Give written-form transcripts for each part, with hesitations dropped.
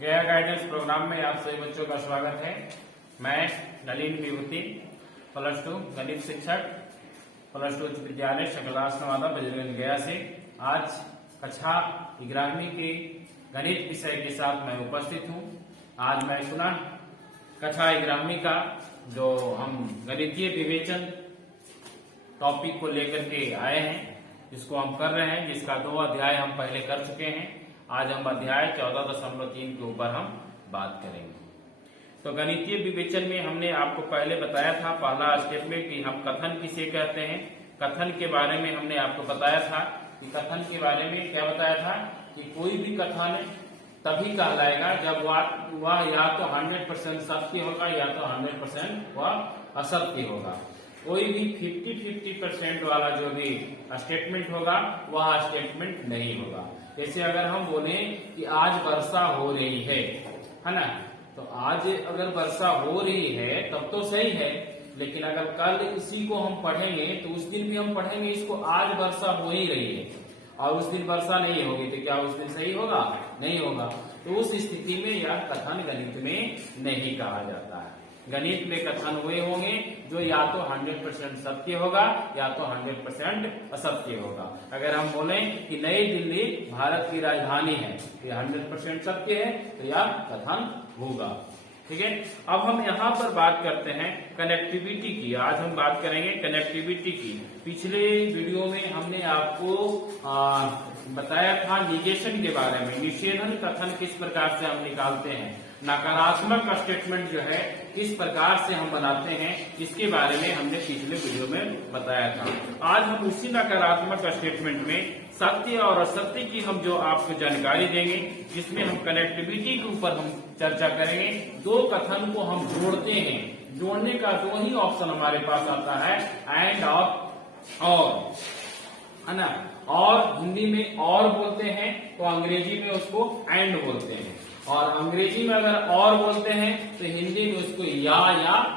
गया guidance programme में आप सभी बच्चों का स्वागत है। मैं नलिन विभूति +2 गणित शिक्षक +2 उच्च विद्यालय शकलास नवादा बजरंग गया से आज कक्षा 11वीं के गणित विषय के साथ मैं उपस्थित हूँ। आज मैं पुनः कक्षा 11वीं का जो हम गणितीय विवेचन टॉपिक को लेकर के आए हैं, जिसको हम कर रहे हैं, जिसका 2 अध्याय हम पहले कर चुके हैं। आज हम अध्याय 14.3 के ऊपर हम बात करेंगे। तो गणितीय विवेचन में हमने आपको पहले बताया था, पहला स्टेप में, कि हम कथन किसे कहते हैं। कथन के बारे में हमने आपको बताया था कि कथन के बारे में क्या बताया था कि कोई भी कथन तभी कहलाएगा जब वह या तो 100% सत्य होगा या तो 100% वह असत्य होगा। कोई भी 50-50% वाला जो भी स्टेटमेंट होगा वह स्टेटमेंट नहीं होगा। जैसे अगर हम बोले कि आज वर्षा हो रही है ना, तो आज अगर वर्षा हो रही है तब तो सही है, लेकिन अगर कल इसी को हम पढ़ेंगे तो उस दिन भी हम पढ़ेंगे इसको आज वर्षा हो ही रही है और उस दिन वर्षा नहीं होगी, तो क्या उस दिन सही होगा? नहीं होगा। तो उस स्थिति में यह कथन गणित में नहीं कहा जाता है। गणित में कथन हुए होंगे जो या तो 100% सत्य होगा या तो 100% असत्य होगा। अगर हम बोलें कि नई दिल्ली भारत की राजधानी है, ये 100% सत्य है, तो यह कथन होगा। ठीक है। अब हम यहाँ पर बात करते हैं कनेक्टिविटी की। आज हम बात करेंगे कनेक्टिविटी की। पिछले वीडियो में हमने आपको बताया था निगेशन के बारे में, निषेधन कथन किस प्रकार से हम निकालते हैं, नकारात्मक स्टेटमेंट जो है किस प्रकार से हम बनाते हैं, इसके बारे में हमने पिछले वीडियो में बताया था। आज हम उसी नकारात्मक स्टेटमेंट में सत्य और असत्य की हम जो आपको जानकारी देंगे, जिसमें हम कनेक्टिविटी के ऊपर हम चर्चा करेंगे। 2 कथन को हम जोड़ते हैं, जोड़ने का 2 ही ऑप्शन हमारे पास आता है, एंड और, है ना। और हिंदी में और बोलते हैं तो अंग्रेजी में उसको एंड बोलते हैं, और अंग्रेजी में अगर और बोलते हैं तो हिंदी में उसको या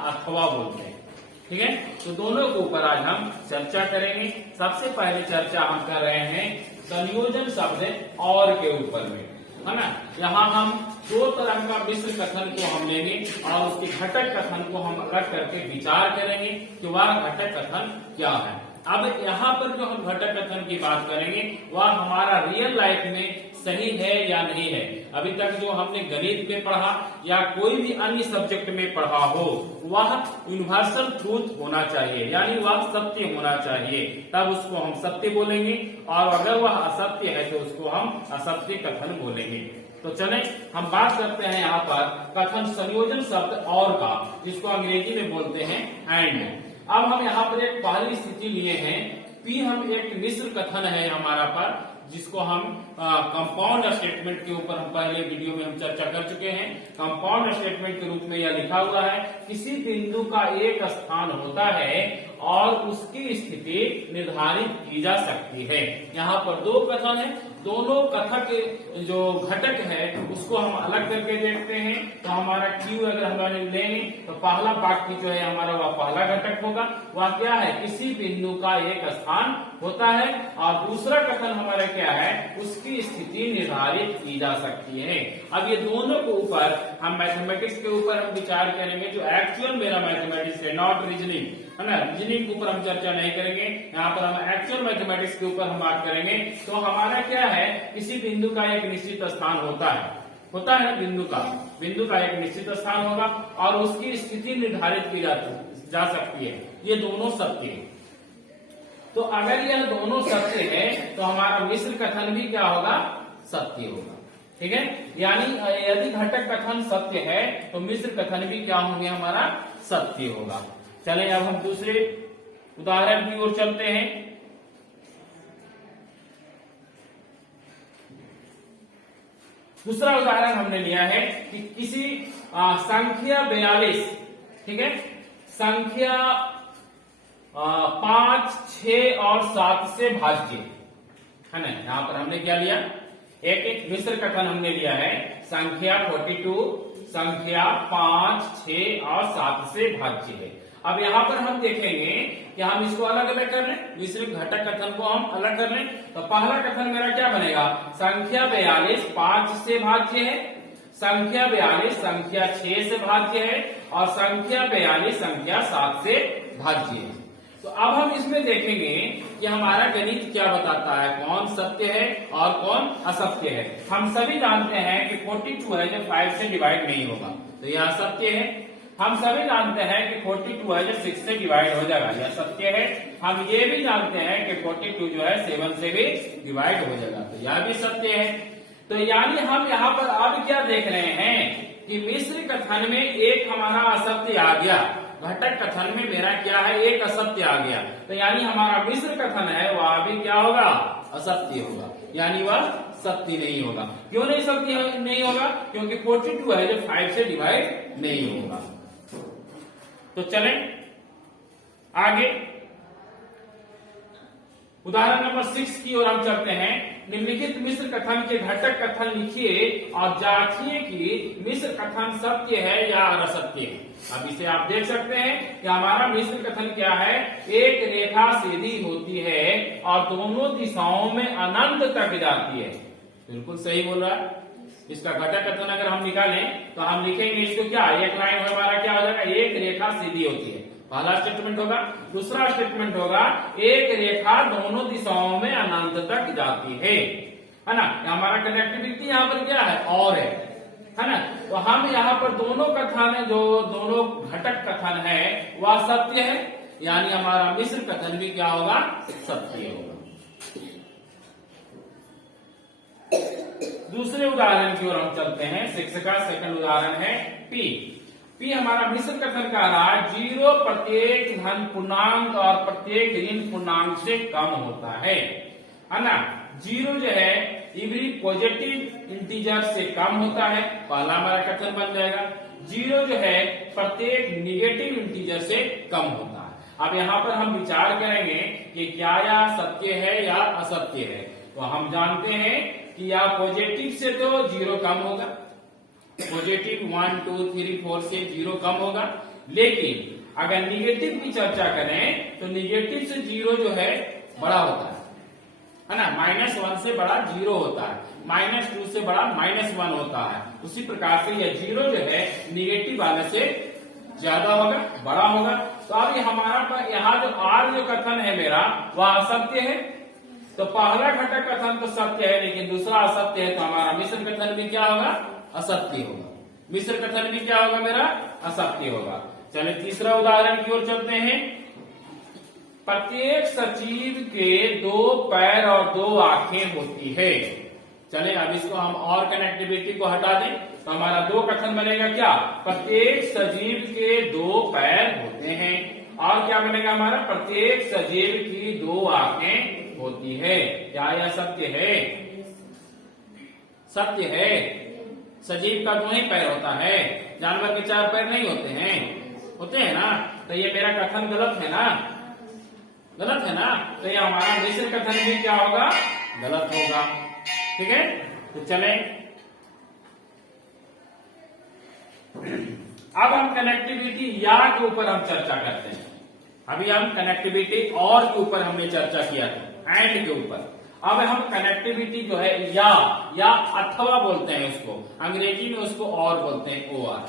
अथवा बोलते हैं। ठीक है। तो दोनों के ऊपर आज हम चर्चा करेंगे। सबसे पहले चर्चा हम कर रहे हैं संयोजन शब्द और के ऊपर में, है ना। यहाँ हम 2 तरह का मिश्र कथन को हम लेंगे और उसके घटक कथन को हम अलग करके विचार करेंगे कि वह घटक कथन क्या है। अब यहाँ पर जो हम घटक कथन की बात करेंगे वह हमारा रियल लाइफ में सही है या नहीं है। अभी तक जो हमने गणित में पढ़ा या कोई भी अन्य सब्जेक्ट में पढ़ा हो, वह यूनिवर्सल ट्रूथ होना चाहिए, यानी वह सत्य होना चाहिए, तब उसको हम सत्य बोलेंगे, और अगर वह असत्य है तो उसको हम असत्य कथन बोलेंगे। तो चलें हम बात करते हैं यहाँ पर कथन संयोजन शब्द और का, जिसको अंग्रेजी में बोलते हैं एंड। अब हम यहाँ पर एक पहली स्थिति लिए हैं, पी हम एक मिश्र कथन है हमारा पर, जिसको हम कंपाउंड स्टेटमेंट के ऊपर हम पहले वीडियो में हम चर्चा कर चुके हैं। कंपाउंड स्टेटमेंट के रूप में यह लिखा हुआ है, किसी बिंदु का एक स्थान होता है और उसकी स्थिति निर्धारित की जा सकती है। यहाँ पर 2 कथन है, दोनों कथक जो घटक है उसको हम अलग करके देखते हैं। तो हमारा क्यू अगर हमारे लेंगे तो पहला वाक्य जो है हमारा वह पहला घटक होगा, वह क्या है, किसी बिंदु का एक स्थान होता है, और दूसरा कथन हमारा क्या है, उसकी स्थिति निर्धारित की जा सकती है। अब ये दोनों के ऊपर हम मैथमेटिक्स के ऊपर हम विचार करेंगे, जो एक्चुअल मेरा मैथमेटिक्स है, नॉट रीजनिंग, है ना। रीजनिंग के ऊपर हम चर्चा नहीं करेंगे, यहाँ पर हम एक्चुअल मैथमेटिक्स के ऊपर हम बात करेंगे। तो हमारा क्या है, किसी बिंदु का एक निश्चित स्थान होता है बिंदु का एक निश्चित स्थान होगा और उसकी स्थिति निर्धारित की जा सकती है। ये दोनों सत्य है। तो अगर यह दोनों सत्य है तो हमारा मिश्र कथन भी क्या होगा, सत्य होगा। ठीक है। यानी यदि घटक कथन सत्य है तो मिश्र कथन भी क्या होंगे, हमारा सत्य होगा। चलें अब हम दूसरे उदाहरण की ओर चलते हैं। दूसरा उदाहरण हमने लिया है कि किसी संख्या 42, ठीक है, संख्या 5, 6 और 7 से भाज्य, है ना। यहाँ पर हमने क्या लिया, एक मिश्र कथन हमने लिया है, संख्या 42, संख्या 5, 6 और 7 से भाज्य है। अब यहाँ पर हम देखेंगे कि हम इसको अलग अलग कर लें, मिश्र घटक कथन को हम अलग कर लें। तो पहला कथन मेरा क्या बनेगा, संख्या 42 5 से भाज्य है, संख्या 42 संख्या 6 से भाज्य है और संख्या 42 संख्या 7 से भाज्य है। तो अब हम इसमें देखेंगे कि हमारा गणित क्या बताता है, कौन सत्य है और कौन असत्य है। हम सभी जानते हैं कि 42 है जो 5 से डिवाइड नहीं होगा, तो यह असत्य है। हम सभी जानते हैं कि 42 है जो 6 से डिवाइड हो जाएगा, यह सत्य है। हम ये भी जानते हैं कि 42 जो है 7 से भी डिवाइड हो जाएगा, तो यह भी सत्य है। तो यानी हम यहाँ पर अब क्या देख रहे हैं कि मिश्र कथन में एक हमारा असत्य आ गया, घटक कथन में मेरा क्या है, एक असत्य आ गया। तो यानी हमारा मिश्र कथन है वह भी क्या होगा, असत्य होगा, यानी वह सत्य नहीं होगा। क्यों नहीं सत्य नहीं होगा, क्योंकि 42 है जो 5 से डिवाइड नहीं होगा। तो चलें आगे उदाहरण नंबर 6 की ओर हम चलते हैं। निम्नलिखित मिश्र कथन के घटक कथन लिखिए और जांचिए कि मिश्र कथन सत्य है या असत्य है। अब इसे आप देख सकते हैं कि हमारा मिश्र कथन क्या है, एक रेखा सीधी होती है और दोनों दिशाओं में अनंत तक जाती है। बिल्कुल सही बोल रहा है। इसका घटक कथन अगर हम निकालें तो हम लिखेंगे इसको क्या, एक लाइन हमारा क्या हो जाएगा, एक रेखा सीधी होती है, पहला स्टेटमेंट होगा। दूसरा स्टेटमेंट होगा एक रेखा दोनों दिशाओं में अनंत तक जाती है ना। हमारा कनेक्टिविटी यहाँ पर क्या है, और है ना। तो हम यहाँ पर दोनों कथन जो दोनों घटक कथन है वह सत्य है, यानी हमारा मिश्र कथन भी क्या होगा, सत्य होगा। दूसरे उदाहरण की ओर हम चलते हैं। 6 का सेकंड उदाहरण है पी। पी हमारा मिश्र कथन का रहा है 0 प्रत्येक धन पूर्णांक और प्रत्येक ऋण पूर्णांक से कम होता है ना। 0 जो है एवरी पॉजिटिव इंटीजर से कम होता है, पहला हमारा कथन बन जाएगा। 0 जो है प्रत्येक निगेटिव इंटीजर से कम होता है। अब यहाँ पर हम विचार करेंगे कि क्या यह सत्य है या असत्य है। तो हम जानते हैं कि या पॉजिटिव से तो 0 कम होगा, पॉजिटिव 1 2 3 4 से 0 कम होगा। लेकिन अगर निगेटिव की चर्चा करें तो निगेटिव से 0 जो है बड़ा होता है ना। -1 से बड़ा 0 होता है, -2 से बड़ा -1 होता है। उसी प्रकार से यह 0 जो है निगेटिव वाले से ज्यादा होगा, बड़ा होगा। तो अब ये हमारा यहाँ जो आर जो कथन है मेरा वह असत्य है। तो पहला घटक कथन तो सत्य है लेकिन दूसरा असत्य है, तो हमारा मिश्र कथन भी क्या होगा, असत्य होगा। मिश्र कथन भी क्या होगा मेरा, असत्य होगा। चलिए तीसरा उदाहरण की ओर चलते हैं। प्रत्येक सजीव के 2 पैर और 2 आंखें होती है। चले अब इसको हम और कनेक्टिविटी को हटा दें तो हमारा 2 कथन बनेगा क्या, प्रत्येक सजीव के 2 पैर होते हैं। और क्या बनेगा हमारा, प्रत्येक सजीव की 2 आंखें होती है। क्या यह सत्य है, सत्य है। सजीव का 2 ही पैर होता है, जानवर के 4 पैर नहीं होते हैं, होते हैं ना। तो ये मेरा कथन गलत है ना, गलत है ना। तो ये हमारा मिश्र कथन भी क्या होगा, गलत होगा। ठीक है, तो चलें अब हम कनेक्टिविटी या के ऊपर हम चर्चा करते हैं। अभी हम कनेक्टिविटी और के ऊपर हमने चर्चा किया था, एंड के ऊपर। अब हम कनेक्टिविटी जो है या अथवा बोलते हैं उसको, अंग्रेजी में उसको और बोलते हैं OR।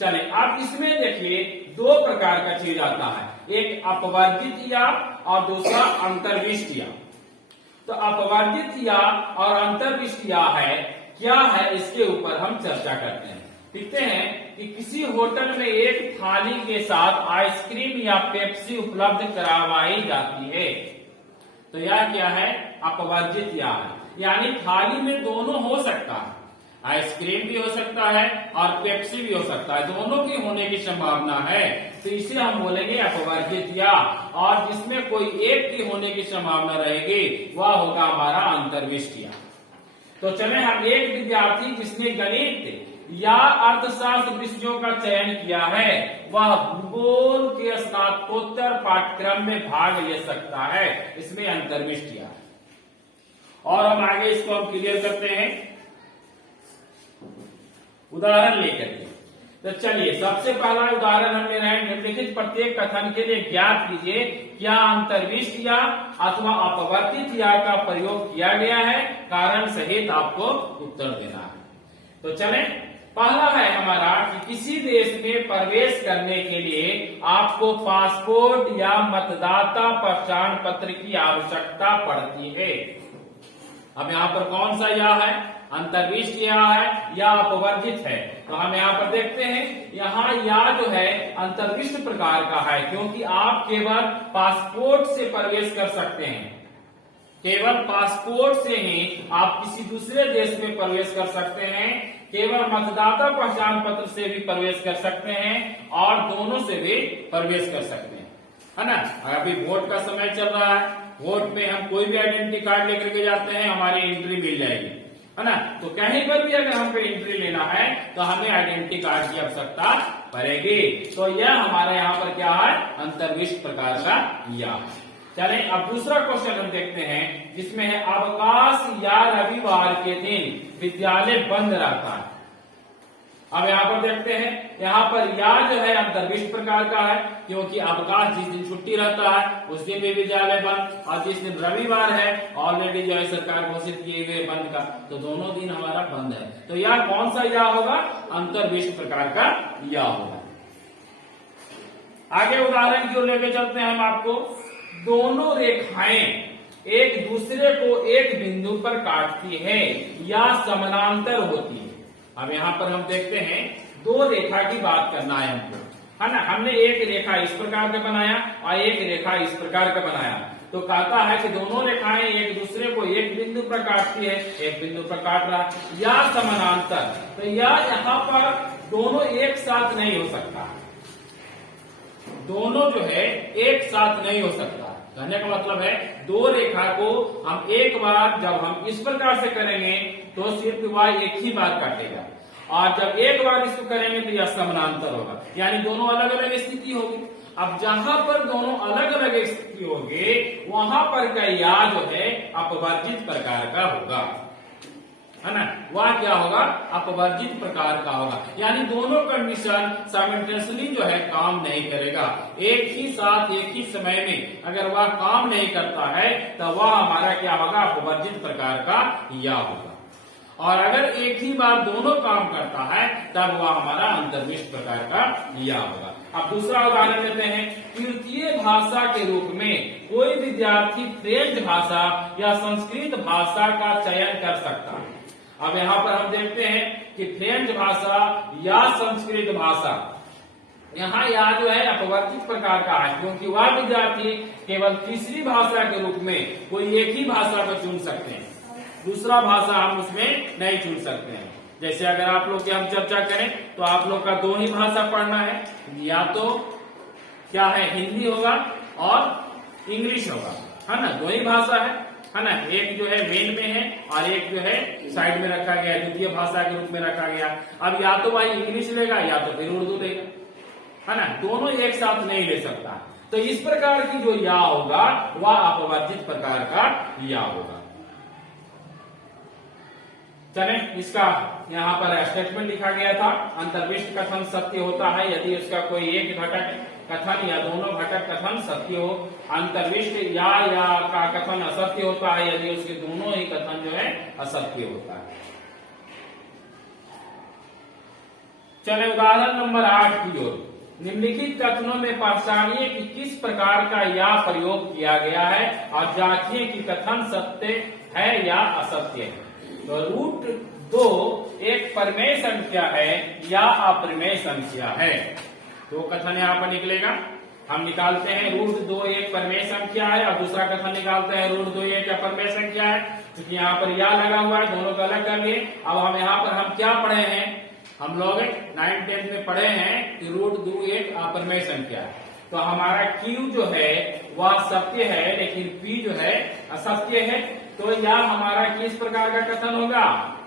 चले अब इसमें देखिए 2 प्रकार का चीज आता है, एक अपवर्जित या और दूसरा अंतर्विष्ट या। तो अपवर्जित या और अंतर्विष्ट या है क्या है, इसके ऊपर हम चर्चा करते हैं। देखते हैं कि किसी होटल में एक थाली के साथ आइसक्रीम या पेप्सी उपलब्ध करवाई जाती है। तो यह क्या है, अपवर्जित या है, यानी थाली में दोनों हो सकता है, आइसक्रीम भी हो सकता है और पेप्सी भी हो सकता है, दोनों की होने की संभावना है। तो इसे हम बोलेंगे अपवर्जित या। और जिसमें कोई एक की होने की संभावना रहेगी वह होगा हमारा अंतर्विष्ट या। तो चले हम एक विद्यार्थी जिसने गणित या अर्थशास्त्र विषयों का चयन किया है वह भूगोल के स्नातकोत्तर पाठ्यक्रम में भाग ले सकता है, इसमें अंतर्विष्ट या। और हम आगे इसको हम क्लियर करते हैं उदाहरण लेकर के। तो चलिए सबसे पहला उदाहरण हमने रहा, निम्नलिखित प्रत्येक कथन के लिए ज्ञात कीजिए क्या अंतर्विष्ट या अथवा अपवर्तित या का प्रयोग किया गया है, कारण सहित आपको उत्तर देना है। तो चलें पहला है हमारा कि किसी देश में प्रवेश करने के लिए आपको पासपोर्ट या मतदाता पहचान पत्र की आवश्यकता पड़ती है। अब यहाँ पर कौन सा या है, अंतर्विष्ट या है या अपवर्जित है? तो हम यहाँ पर देखते हैं, यहाँ या जो है अंतर्विष्ट प्रकार का है, क्योंकि आप केवल पासपोर्ट से प्रवेश कर सकते हैं। केवल पासपोर्ट से ही आप किसी दूसरे देश में प्रवेश कर सकते हैं। केवल मतदाता पहचान पत्र से भी प्रवेश कर सकते हैं और दोनों से भी प्रवेश कर सकते हैं, है ना। अभी वोट का समय चल रहा है, वोट में हम कोई भी आइडेंटिटी कार्ड लेकर के जाते हैं, हमारी एंट्री मिल जाएगी, है ना। तो कहीं पर भी अगर हमको एंट्री लेना है तो हमें आइडेंटिटी कार्ड की आवश्यकता पड़ेगी। तो यह हमारे यहाँ पर क्या है, अंतर्विष्ट प्रकार का या। चले अब दूसरा क्वेश्चन हम देखते हैं, जिसमें है अवकाश या रविवार के दिन विद्यालय बंद रहता है। अब यहाँ पर देखते हैं, यहाँ पर या जो है अंतर्विष्ट प्रकार का है, क्योंकि अवकाश जिस दिन छुट्टी रहता है उस दिन भी विद्यालय बंद, और जिस दिन रविवार है ऑलरेडी जो है सरकार घोषित किए हुए बंद का, तो दोनों दिन हमारा बंद है। तो यह कौन सा या होगा, अंतर्विष्ट प्रकार का या होगा। आगे उदाहरण की ओर लेके चलते हैं हम आपको। दोनों रेखाएं एक दूसरे को एक बिंदु पर काटती है या समानांतर होती है। अब यहाँ पर हम देखते हैं, दो रेखा की बात करना है हमको, है ना। हमने एक रेखा इस प्रकार का बनाया और एक रेखा इस प्रकार का बनाया। तो कहता है कि दोनों रेखाएं एक दूसरे को एक बिंदु पर काटती है, एक बिंदु पर काट रहा है, या समानांतर। तो या यहाँ पर दोनों एक साथ नहीं हो सकता, दोनों जो है एक साथ नहीं हो सकता। कहने का मतलब है, दो रेखा को हम एक बार जब हम इस प्रकार से करेंगे तो सिर्फ वह एक ही बार काटेगा, और जब एक बार इसको करेंगे तो यह समानांतर होगा, यानी दोनों अलग अलग स्थिति होगी। अब जहां पर दोनों अलग अलग स्थिति होगी वहां पर का या जो है अपवर्जित प्रकार का होगा, है ना। वह क्या होगा, अपवर्जित प्रकार का होगा, यानी दोनों कंडीशन साइमल्टेनियसली जो है काम नहीं करेगा। एक ही साथ एक ही समय में अगर वह काम नहीं करता है तो वह हमारा क्या होगा, अपवर्जित प्रकार का या होगा। और अगर एक ही बार दोनों काम करता है तब वह हमारा अंतर्विष्ट प्रकार का या होगा। अब दूसरा उदाहरण लेते हैं। तृतीय भाषा के रूप में कोई विद्यार्थी फ्रेंच भाषा या संस्कृत भाषा का चयन कर सकता है। अब यहाँ पर हम देखते हैं कि फ्रेंच भाषा या संस्कृत भाषा, यहाँ या जो है अपवर्जित प्रकार का है, क्योंकि वह विद्यार्थी केवल तीसरी भाषा के रूप में कोई एक ही भाषा को चुन सकते हैं, दूसरा भाषा हम उसमें नहीं चुन सकते हैं। जैसे अगर आप लोग की हम चर्चा करें तो आप लोग का दो ही भाषा पढ़ना है, या तो क्या है, हिंदी होगा और इंग्लिश होगा, है ना। दो ही भाषा है ना। एक जो है मेन में है और एक जो है साइड में रखा गया, द्वितीय भाषा के रूप में रखा गया। अब या तो वह इंग्लिश लेगा या तो फिर उर्दू लेगा, है ना। दोनों एक साथ नहीं ले सकता। तो इस प्रकार की जो या होगा वह अपवर्जित प्रकार का या होगा। चले, इसका यहाँ पर स्टेटमेंट लिखा गया था। अंतर्विष्ट कथन सत्य होता है यदि उसका कोई एक घटक कथन या दोनों घटक कथन सत्य हो। अंतर्विष्ट या का कथन असत्य होता है यदि उसके दोनों ही कथन जो है असत्य होता है। चले उदाहरण नंबर 8 की ओर। निम्नलिखित कथनों में पहचानिए कि किस प्रकार का या प्रयोग किया गया है और जांचिए कि कथन सत्य है या असत्य है। तो √2 एक परिमेय संख्या है या अपरिमेय संख्या है। दो कथन यहाँ पर निकलेगा, हम निकालते हैं √2 एक परिमेय संख्या है और दूसरा कथन निकालते हैं √2 एक अपरिमेय संख्या है। क्योंकि यहाँ पर या लगा हुआ है, दोनों को अलग कर लिए। अब हम यहाँ पर हम क्या पढ़े हैं, हम लोग 9th-10th में पढ़े हैं कि √2 एक अपरिमेय संख्या है। तो हमारा Q जो है वह सत्य है लेकिन P जो है असत्य है। तो या हमारा किस प्रकार का कथन होगा,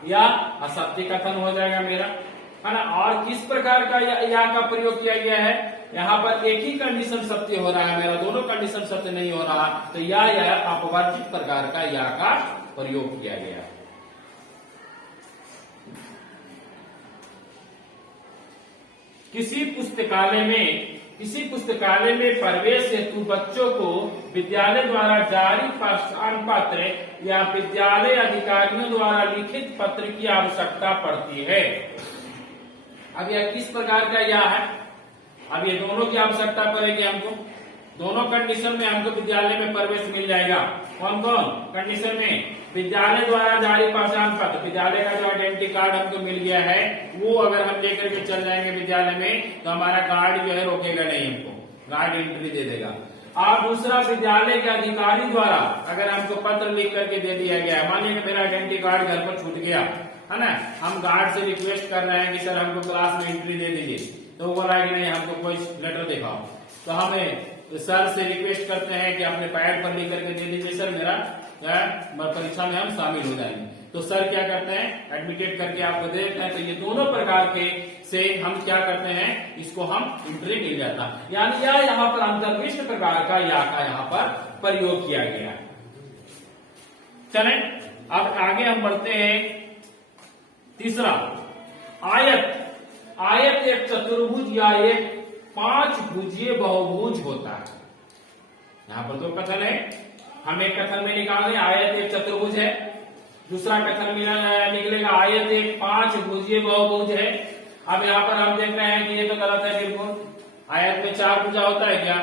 या असत्य कथन हो जाएगा मेरा, है ना। और किस प्रकार का या का प्रयोग किया गया है, यहाँ पर एक ही कंडीशन सत्य हो रहा है मेरा, दोनों कंडीशन सत्य नहीं हो रहा। तो या अपवर्जित प्रकार का या का प्रयोग किया गया। किसी पुस्तकालय में प्रवेश हेतु बच्चों को विद्यालय द्वारा जारी पहचान पत्र या विद्यालय अधिकारियों द्वारा लिखित पत्र की आवश्यकता पड़ती है। अब यह किस प्रकार का या है, अब ये दोनों की आवश्यकता पड़ेगी हमको, दोनों कंडीशन में हमको विद्यालय में प्रवेश मिल जाएगा। कौन कौन कंडीशन में? विद्यालय द्वारा जारी पहचान पत्र, विद्यालय का जो आइडेंटिटी कार्ड हमको मिल गया है वो अगर हम लेकर के चल जाएंगे विद्यालय में तो हमारा गार्ड जो है रोकेगा नहीं, हमको गार्ड एंट्री दे देगा। और दूसरा, विद्यालय के अधिकारी द्वारा अगर हमको पत्र लिख करके दे दिया गया है, मान लीजिए मेरा आइडेंटिटी कार्ड घर पर छूट गया है ना, हम गार्ड से रिक्वेस्ट कर रहे हैं कि सर हमको क्लास में एंट्री दे दीजिए, तो वो बोला कि नहीं हमको कोई लेटर दिखाओ, तो हमें सर से रिक्वेस्ट करते हैं कि अपने पैड पर लिख करके दे दीजिए सर मेरा परीक्षा में हम शामिल हो जाएंगे, तो सर क्या करते हैं एडमिटेड करके आपको दे देते हैं। तो ये दोनों प्रकार के से हम क्या करते हैं, इसको हम एंट्री मिल जाता है, यानी या यहाँ पर अंतर्विष्ट प्रकार का या का यहाँ पर प्रयोग किया गया है। चलें अब आगे हम बढ़ते हैं। तीसरा, आयत। आयत एक चतुर्भुज या एक 5 भुजीय बहुभुज होता है। यहां पर दो कथन है, हम एक कथन में निकाल रहे आयत एक चतुर्भुज है, दूसरा कथन में निकलेगा आयत एक 5 भुजीय बहुभुज है। अब यहाँ पर हम देख रहे हैं कि ये तो गलत है बिल्कुल, आयत में 4 भुजा होता है क्या?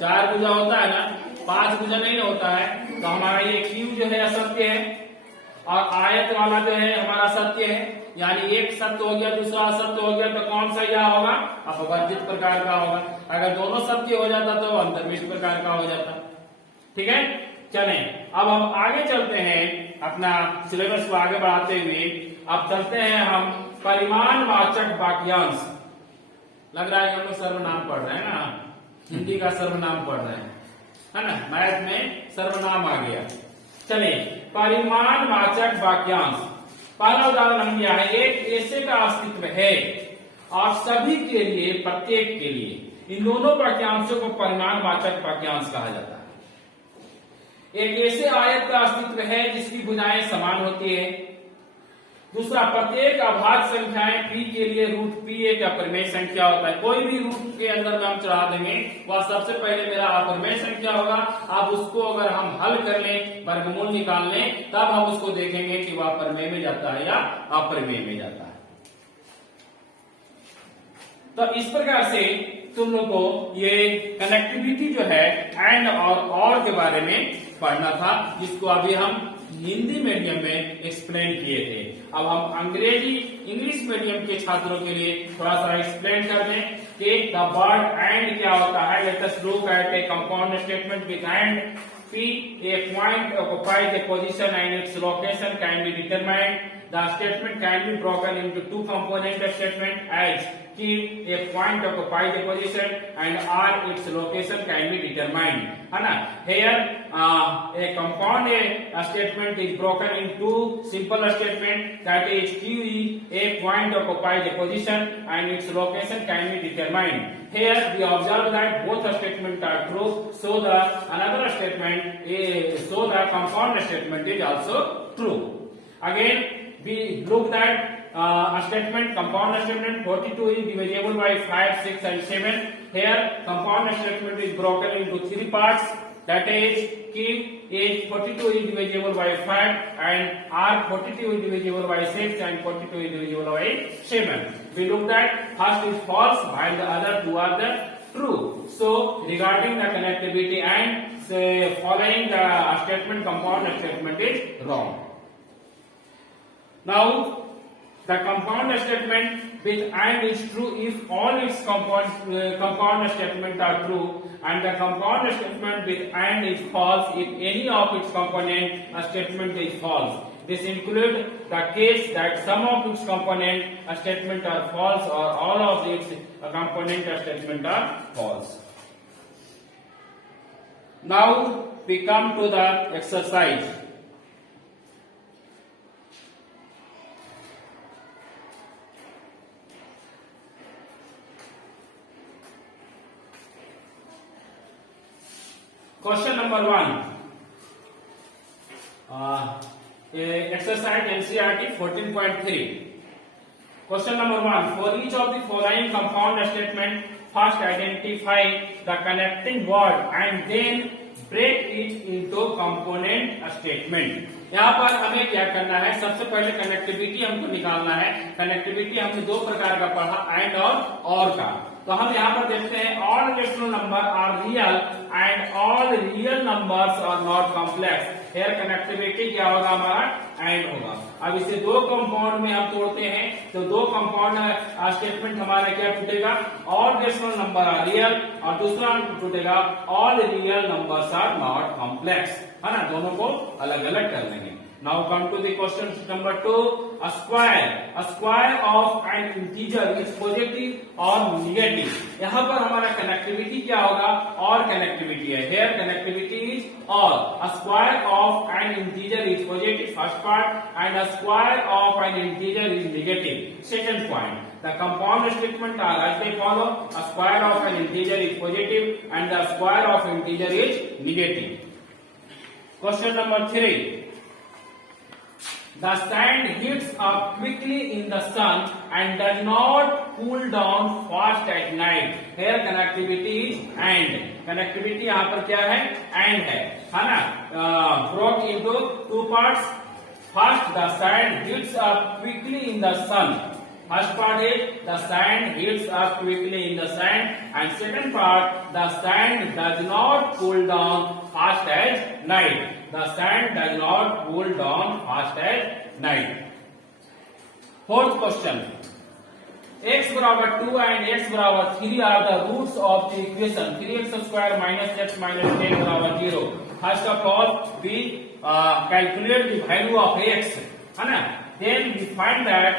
4 भुजा होता है ना, 5 भुजा नहीं होता है, तो हमारा ये क्यू जो है असत्य है और आयत वाला जो है हमारा सत्य है, यानी एक सत्य हो गया दूसरा असत्य हो गया, तो कौन सा या होगा? अपवर्जित प्रकार का होगा। अगर दोनों सत्य हो जाता तो अंतर्विष्ट प्रकार का हो जाता। ठीक है, चलें अब हम आगे चलते हैं, अपना सिलेबस को आगे बढ़ाते हुए अब चलते हैं हम परिमाणवाचक वाक्यांश। लग रहा है कि हम लोग सर्वनाम पढ़ रहे हैं ना, हिंदी का सर्वनाम पढ़ रहे हैं, है ना, मैथ में सर्वनाम आ गया। चलिए, परिमाणवाचक वाक्यांश। पहला उदाहरण हम लिया है, एक ऐसे का अस्तित्व है और सभी के लिए, प्रत्येक के लिए। इन दोनों वाक्यांशों को परिमाणवाचक वाक्यांश कहा जाता है। एक ऐसे आयत का अस्तित्व है जिसकी भुजाएं समान होती है। दूसरा, प्रत्येक अभाज्य संख्याएं p के लिए रूट p एक अपरिमेय संख्या होता है। कोई भी रूट के अंदर में हम चढ़ा देंगे वह सबसे पहले मेरा अपरिमेय संख्या होगा। अब उसको अगर हम हल कर लें, वर्गमूल निकाल लें, तब हम उसको देखेंगे कि वह परिमेय में जाता है या अपरिमेय में जाता है। तो इस प्रकार से तुम लोग को ये कनेक्टिविटी जो है एंड और के बारे में पढ़ना था, जिसको अभी हम हिंदी मीडियम में एक्सप्लेन किए थे। अब हम इंग्लिश मीडियम के छात्रों के लिए थोड़ा सा एक्सप्लेन कर दें कि द वर्ड एंड क्या होता है। Let us look at A compound statement with and P, a point occupies a position and its location can be determined. The statement can be broken into two component statement as keep a point occupies a position and R its location can be determined. है ना? Here a compound statement is broken into simple statement that is Q a point occupies a position and its location can be determined. Here we observe that both statements are true, so the another statement is, so the compound statement is also true. Again we look at a statement, compound statement 42 is divisible by 5, 6 and 7. Here compound statement is broken into 3 parts, that is keep a 42 is divisible by 5 and R 42 is divisible by 6 and 42 is divisible by 7. We looked at first is false while the other two are the true. So regarding the connectivity and following the statement, compound statement is wrong. Now the compound statement with and is true if all its compound statements are true, and the compound statement with and is false if any of its component statement is false. This includes the case that some of its component statements are false or all of its component statements are false. Now we come to the exercise. Question number 1. Exercise NCERT 14.3. Question number 1. For each of the following compound statement, first identify the connecting word and then break it into component statement. यहाँ पर हमें क्या करना है, सबसे पहले connectivity हमको निकालना है। कनेक्टिविटी हमने दो प्रकार का पढ़ा, एंड और का। तो हम यहाँ पर देखते हैं all rational number are real and all real numbers are not complex. Here connectivity क्या होगा, हमारा एंड होगा। अब इसे दो कंपाउंड में हम तोड़ते हैं, तो दो कंपाउंड स्टेटमेंट हमारा क्या टूटेगा, all rational number are real, और दूसरा टूटेगा all real numbers are not complex, है ना। दोनों को अलग अलग कर लेंगे। Now come to the question number 2. A square of an integer is positive or negative. यहाँ पर हमारा कनेक्टिविटी क्या होगा, और कनेक्टिविटी है। Here connectivity is or. A square of an integer is positive, first part, and a square of an integer is negative, second point. The compound statement are as they follow. A square of an integer is positive and the square of integer is negative. Question number 3. The sand heats up quickly in the sun and does not cool down fast at night. Here connectivity is and. Connectivity यहाँ पर क्या है, and है ना। Broke into two parts. First, the sand heats up quickly in the sun. First part is the sand heats up quickly in the sun, and second part, the sand does not cool down fast at night. The sand does not cool down fast at night. Fourth question. X बराबर 2 and x बराबर 3 are the roots of the equation 3x square minus x minus 10 बराबर 0. First of all, we calculate the value of x, है ना। Then we find that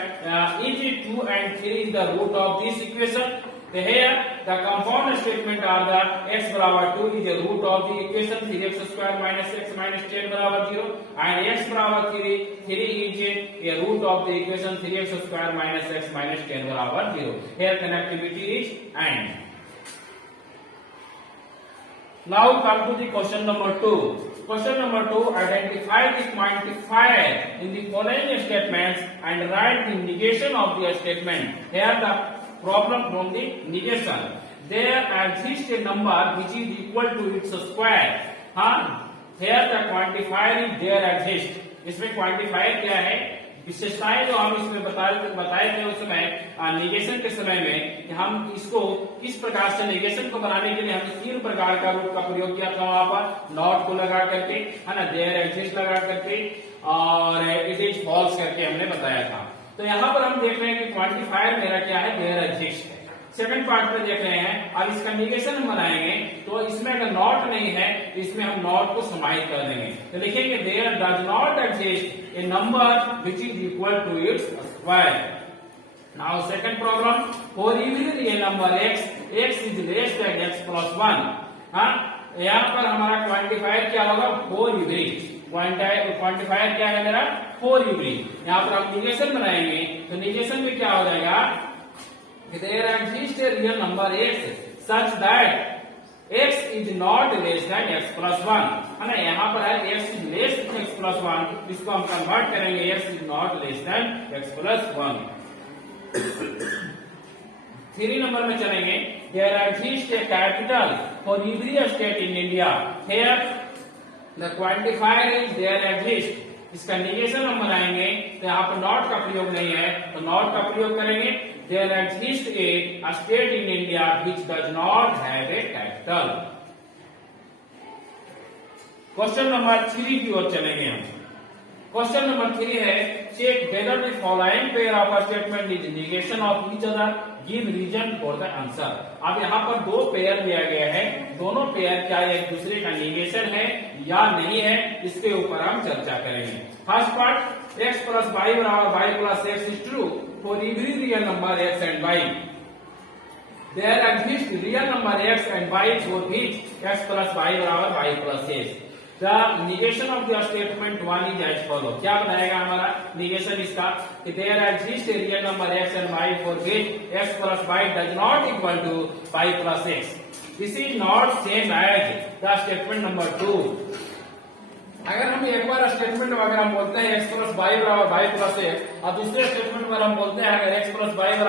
is 2 and 3 is the root of this equation. So here the compound statement are the x बराबर 2 is the root of the equation 3x square minus x minus 10 बराबर 0, and x बराबर 3 is a root of the equation 3x square minus x minus 10 बराबर 0. Here connectivity is and. Now come to the question number 2. Question number 2, identify the quantifier in the following statements and write the negation of the statement. Here the problem from the negation. There exists a number which is equal to its square. Here the quantifier is there exists. इसमें quantifier क्या है, विशेषताएं जो हम इसमें बताए थे उस समय निगेशन के समय में, कि हम इसको किस प्रकार से निगेशन को बनाने के लिए हमने तीन प्रकार का रूप का प्रयोग किया था। वहां पर नॉट को लगा करके, है ना, देयर एग्जिस्ट लगा करके, और इट इज फॉल्स करके हमने बताया था। तो यहाँ पर हम देख रहे हैं कि क्वांटिफायर मेरा क्या है, देयर एग्जिस्ट है। सेकंड पार्ट में देख रहे हैं, अब इसका निगेशन हम बनाएंगे, तो इसमें अगर नॉट नहीं है तो इसमें हम नॉट को समाहित कर देंगे। तो लिखेंगे there does not exist a number which is equal to its square. Now second problem, for every real number x is less than x plus 1। यहाँ पर हमारा क्वांटिफायर क्या होगा, फॉर एवरी। क्वांटिफायर क्या है मेरा, फॉर एवरी। यहाँ पर हम निगेशन बनाएंगे, तो निगेशन में क्या हो जाएगा, there exists a real number x such that x is not less than x plus 1, है ना। यहाँ पर है x is less than x plus 1, इसको हम कन्वर्ट करेंगे x is not less than x plus 1। 3 number में चलेंगे, there exists a capital for every state in India. Here the quantifier is there exists। इसका निगेशन हम बनाएंगे, तो यहाँ पर नॉट का प्रयोग नहीं है, तो नॉट का प्रयोग करेंगे। There exists a state in India which does not have a capital. Question number 3 की ओर चलेंगे हम। क्वेश्चन नंबर 3 है, check whether the following pair of statement is negation of each other, give reason for the answer। अब यहाँ पर दो pair दिया गया है, दोनों पेयर क्या एक दूसरे का निगेशन है या नहीं है, इसके ऊपर हम चर्चा करेंगे। First part, x plus y बराबर y plus x is true for every real number x and y. There exists real number x and y for which x plus y बराबर y plus x. The negation of the statement 1 is as follow। क्या बनाएगा हमारा negation इसका, कि there exists a real number x and y for which x plus y does not equal to y plus x. This is not same as the statement number 2। अगर हम एक बार statement अगर हम बोलते हैं x प्लस वाई बराबर Y plus x, और दूसरे स्टेटमेंट में हम बोलते हैं अगर x प्लस वाई